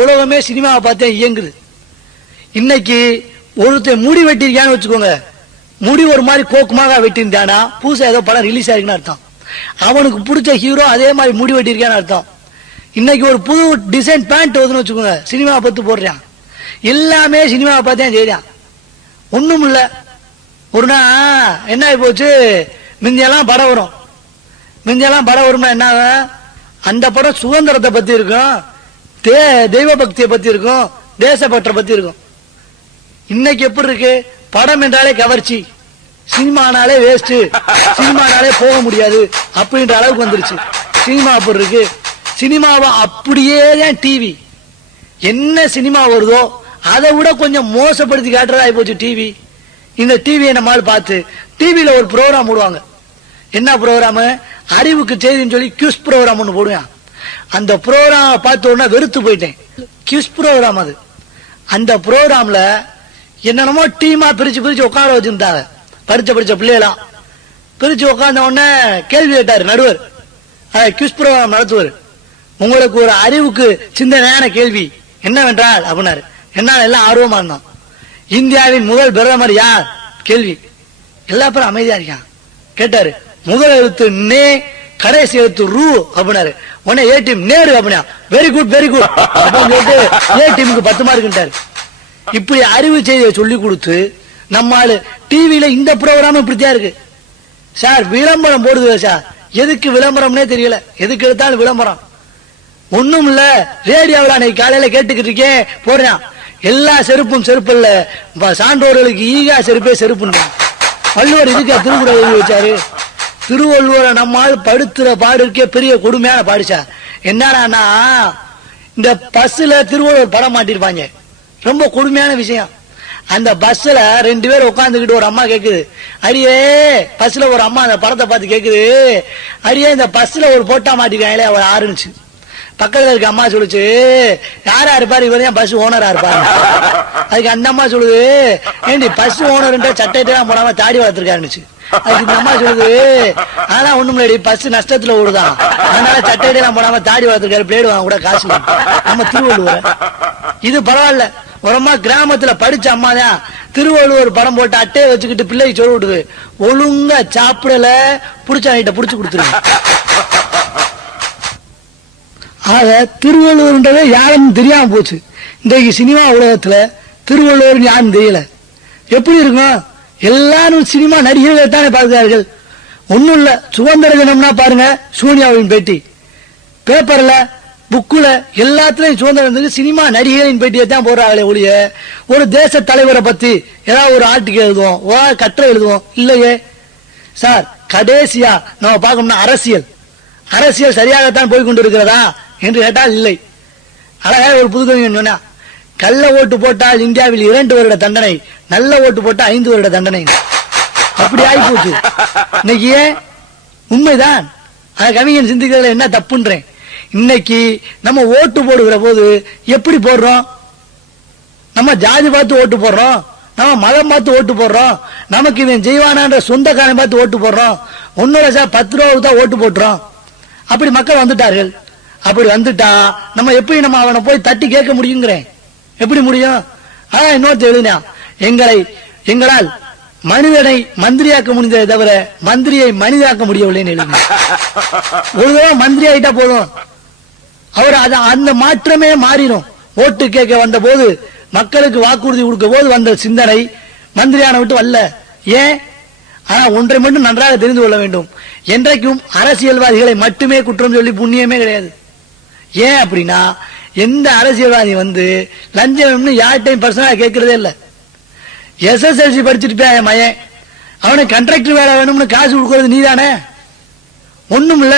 உலகமே சினிமாவை பார்த்தே இயங்குது. இன்னைக்கு ஒருத்தர் முடி வெட்டியிருக்கான்னு வச்சுக்கோங்க. முடி ஒரு மாதிரி கோக்குமாக வெட்டியிருந்தானா புதுசாக ஏதோ படம் ரிலீஸ் ஆயிருக்குன்னு அர்த்தம். அவனுக்கு பிடிச்ச ஹீரோ அதே மாதிரி முடி வெட்டியிருக்கான்னு அர்த்தம். இன்னைக்கு ஒரு புது டிசைன் பேண்ட் வருதுன்னு வச்சுக்கோங்க சினிமாவை பார்த்து போடுறான். எல்லாமே சினிமாவை பார்த்தே செய்றான். ஒன்றும் இல்லை. ஒரு நாள் என்ன ஆகி போச்சு? மிந்தியெல்லாம் படம் வரும். மிந்தியெல்லாம் படம் வரும்னா என்ன ஆகும்? அந்த படம் சுதந்திரத்தை பற்றி இருக்கும். தே தெய்வ பக்தியை பத்தி இருக்கும் தேசப்பற்றை பத்தி இருக்கும். இன்னைக்கு எப்படி இருக்கு? படம் என்றாலே கவர்ச்சி. சினிமானாலே வேஸ்ட் சினிமானாலே போக முடியாது. அப்படின்ற அளவுக்கு வந்துருச்சு. சினிமா அப்படி இருக்கு? சினிமாவை அப்படியே தான் டிவி என்ன சினிமா வருதோ அதை விட கொஞ்சம் மோசப்படுத்தி காட்டுறதா போச்சு டிவி இந்த டிவியை நம்மால் பார்த்து டிவியில ஒரு ப்ரோக்ராம் போடுவாங்க. என்ன ப்ரோக்ராமு அறிவுக்கு செய்தின்னு சொல்லி கியூஸ் ப்ரோக்ராம் ஒன்று போடுவேன் அந்த ப்ரோக்ராம் பார்த்த உடனே வெறுத்து போயிட்டேன். கியூஸ் ப்ரோக்ராம் அது. அந்த ப்ரோக்ராமில் என்னென்னமோ டீமாக பிரித்து பிரித்து உட்கார வச்சுருந்தாங்க. படித்த படித்த பிள்ளைகளாம் பிரித்து உட்கார்ந்த உடனே கேள்வி கேட்டார் நடுவர். கியூஸ் ப்ரோக்ராம் நடத்துவார். உங்களுக்கு ஒரு அறிவுக்கு சிந்தனையான கேள்வி என்னவென்றால் அப்படின்னாரு. என்ன எல்லாம் ஆர்வமாக இருந்தான். இந்தியாவின் முதல் பிரதமர் யார்? கேள்வி. எல்லா பேரும் அமைதியாக இருக்கான் கேட்டாரு. முதல் எழுத்து நே கடைசி எழுத்து ரூ அப்படின்னாரு. உடனே ஏ டீம் நேரு அப்படின்னா வெரி குட் வெரி குட் அப்படின்னு சொல்லிட்டு ஏ டீமுக்கு பத்து மார்க்குன்ட்டாரு இப்படி அறிவு செய்தியை சொல்லி கொடுத்து நம்ம ஆளு டிவியில இந்த ப்ரோக்ராம் இப்படித்தான் இருக்கு. சார் விளம்பரம் போடுது சார்? எதுக்கு விளம்பரம்னே தெரியல. எதுக்கு எடுத்தாலும் விளம்பரம். ஒண்ணும் இல்ல. ரேடியோவில் அன்னைக்கு காலையில கேட்டுக்கிட்டு இருக்கேன். போடுறான். எல்லா செருப்பும் செருப்பு இல்ல. சான்றோர்களுக்கு ஈகா செருப்பே செருப்புன்னு. வள்ளுவர் இதுக்கு திருக்குறள் எழுதி வச்சாரு. திருவள்ளுவரை நம்மால் படுத்துற பாடு இருக்கே பெரிய கொடுமையான பாடுச்சா. என்னடான்னா இந்த பஸ்ல திருவள்ளுவர் படம் மாட்டிருப்பாங்க. ரொம்ப கொடுமையான விஷயம். அந்த பஸ்ல ரெண்டு பேர் உட்காந்துக்கிட்டு ஒரு அம்மா கேக்குது. அரியே பஸ்ல ஒரு அம்மா அந்த படத்தை பார்த்து கேக்குது. அரியே இந்த பஸ்ல ஒரு போட்டா மாட்டிருக்காங்களே அவர் ஆரம்பிச்சு பக்கத்துல இருக்க அம்மா சொல்லுச்சு யாரா இருப்பாரு? இவர் ஏன் பஸ் ஓனரா இருப்பாரு. அதுக்கு அந்த அம்மா சொல்லுது ஏண்டி பஸ் ஓனர்ன்ற சட்டையெல்லாம் போடாம தாடி வளர்த்துருக்காருச்சு அதுக்கு இந்த அம்மா சொல்லுது ஆனா ஒண்ணும் இல்லடி பஸ் நஷ்டத்துல ஓடுதான் அதனால சட்டையெல்லாம் போடாம தாடி வளர்த்துருக்காரு பிளேடு வாங்க கூட காசு நம்ம திருவள்ளுவர். இது பரவாயில்ல. ஒரு கிராமத்துல படிச்ச அம்மா தான் திருவள்ளுவர் படம் போட்டு அட்டையை வச்சுக்கிட்டு பிள்ளைக்கு சொல்லி விடுது ஒழுங்கா சாப்பிடல புடிச்ச புடிச்சு கொடுத்துருங்க. ஆக திருவள்ளுவர்ன்றதே யாருன்னு தெரியாம போச்சு. இன்றைக்கு சினிமா உலகத்துல திருவள்ளுவர் யாரும் தெரியல. எப்படி இருக்கும்? எல்லாரும் சினிமா நடிகர்கள் தானே பார்க்கிறார்கள். ஒன்றும் இல்லை சுதந்திர தினம்னா பாருங்க சூனியாவின் பேட்டி. பேப்பர்ல புக்குல எல்லாத்துலயும் சுதந்திரம் சினிமா நடிகரின் பேட்டியை தான் போடுறாங்களே ஒழிய ஒரு தேச தலைவரை பத்தி ஏதாவது ஒரு ஆர்டிக்கல் எழுதுவோம் ஓ கட்டுரை எழுதுவோம் இல்லையே. சார் கடைசியா நம்ம பார்க்கணும்னா அரசியல். அரசியல் சரியாகத்தான் போய் கொண்டிருக்கிறதா? என்று கேட்டால் இல்லை. அழகாக ஒரு புதுக்கவிஞன் சொன்னா கள்ள ஓட்டு போட்டால் இந்தியாவில் இரண்டு வருட தண்டனை நல்ல ஓட்டு போட்டால் ஐந்து வருட தண்டனை. அப்படி ஆகி போச்சு இன்னைக்கு ஏன்? உண்மைதான். அந்த கவிஞன் சிந்திக்கிறதுல என்ன தப்புன்றேன். இன்னைக்கு நம்ம ஓட்டு போடுகிற போது எப்படி போடுறோம்? நம்ம ஜாதி பார்த்து ஓட்டு போடுறோம்? நம்ம மதம் பார்த்து ஓட்டு போடுறோம்? நமக்கு இவன் ஜெய்வானான்ற சொந்தக்காரன் பார்த்து ஓட்டு போடுறோம்? ஒன்னோட சார் பத்து ரூபா தான் ஓட்டு போட்டுறோம். அப்படி மக்கள் வந்துட்டார்கள். அப்படி வந்துட்டா நம்ம எப்படி நம்ம அவனை போய் தட்டி கேட்க முடியுங்கிறேன். எப்படி முடியும்? ஆனா இன்னொருத்த எழுதினா எங்களை எங்களால் மனிதனை மந்திரியாக்க முடிந்ததை தவிர மந்திரியை மனிதாக்க முடியவில்லைன்னு எழுதினா ஒரு தடவை மந்திரி ஆயிட்டா போதும். அவர் அத அந்த மாற்றமே மாறிடும். ஓட்டு கேட்க வந்த போது மக்களுக்கு வாக்குறுதி கொடுக்க போது வந்த சிந்தனை மந்திரியான விட்டு வரல. ஏன்? ஆனா ஒன்றை மட்டும் நன்றாக தெரிந்து கொள்ள வேண்டும். என்றைக்கும் அரசியல்வாதிகளை மட்டுமே குற்றம் சொல்லி புண்ணியமே கிடையாது. ஏன் அப்படின்னா எந்த அரசியல்வாதி வந்து லஞ்சம்னு யார்கிட்டையும் பர்சனலா கேட்கறதே இல்லை. எஸ்எஸ்எல்சி படிச்சிருப்பா என் மயன் அவனுக்கு கண்ட்ராக்டர் வேலை வேணும்னு காசு கொடுக்கறது நீதானே? ஒண்ணும் இல்ல.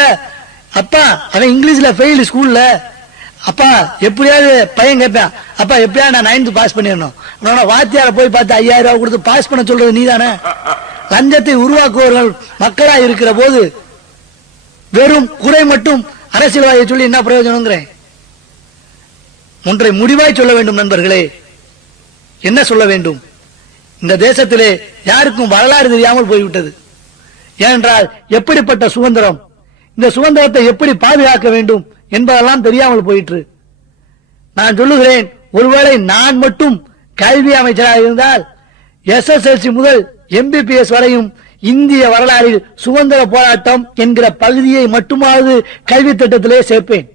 அப்பா அவன் இங்கிலீஷ்ல ஃபெயில் ஸ்கூல்ல அப்பா எப்படியாவது பையன் கேட்பான் அப்பா எப்படியாவது நான் நைன்த் பாஸ் பண்ணிடணும். உன்னோட வாத்தியார போய் பார்த்து ஐயாயிரம் ரூபாய் கொடுத்து பாஸ் பண்ண சொல்றது நீ தானே லஞ்சத்தை உருவாக்குவர்கள் மக்களா இருக்கிற போது வெறும் குறை மட்டும் அரசியல்வாதியை சொல்லி என்ன பிரயோஜனங்கிறேன் ஒன்றை முடிவாய் சொல்ல வேண்டும் நண்பர்களே. என்ன சொல்ல வேண்டும்? இந்த தேசத்திலே யாருக்கும் வரலாறு தெரியாமல் போய்விட்டது. ஏனென்றால் எப்படிப்பட்ட சுதந்திரம் இந்த சுதந்திரத்தை எப்படி பாதுகாக்க வேண்டும் என்பதெல்லாம் தெரியாமல் போயிற்று. நான் சொல்லுகிறேன் ஒருவேளை நான் மட்டும் கல்வி அமைச்சராக இருந்தால் எஸ்எஸ்எல்சி முதல் எம்பிபிஎஸ் வரையும் இந்திய வரலாறில் சுதந்திர போராட்டம் என்கிற பகுதியை மட்டுமாவது கல்வி திட்டத்திலே சேர்ப்பேன்.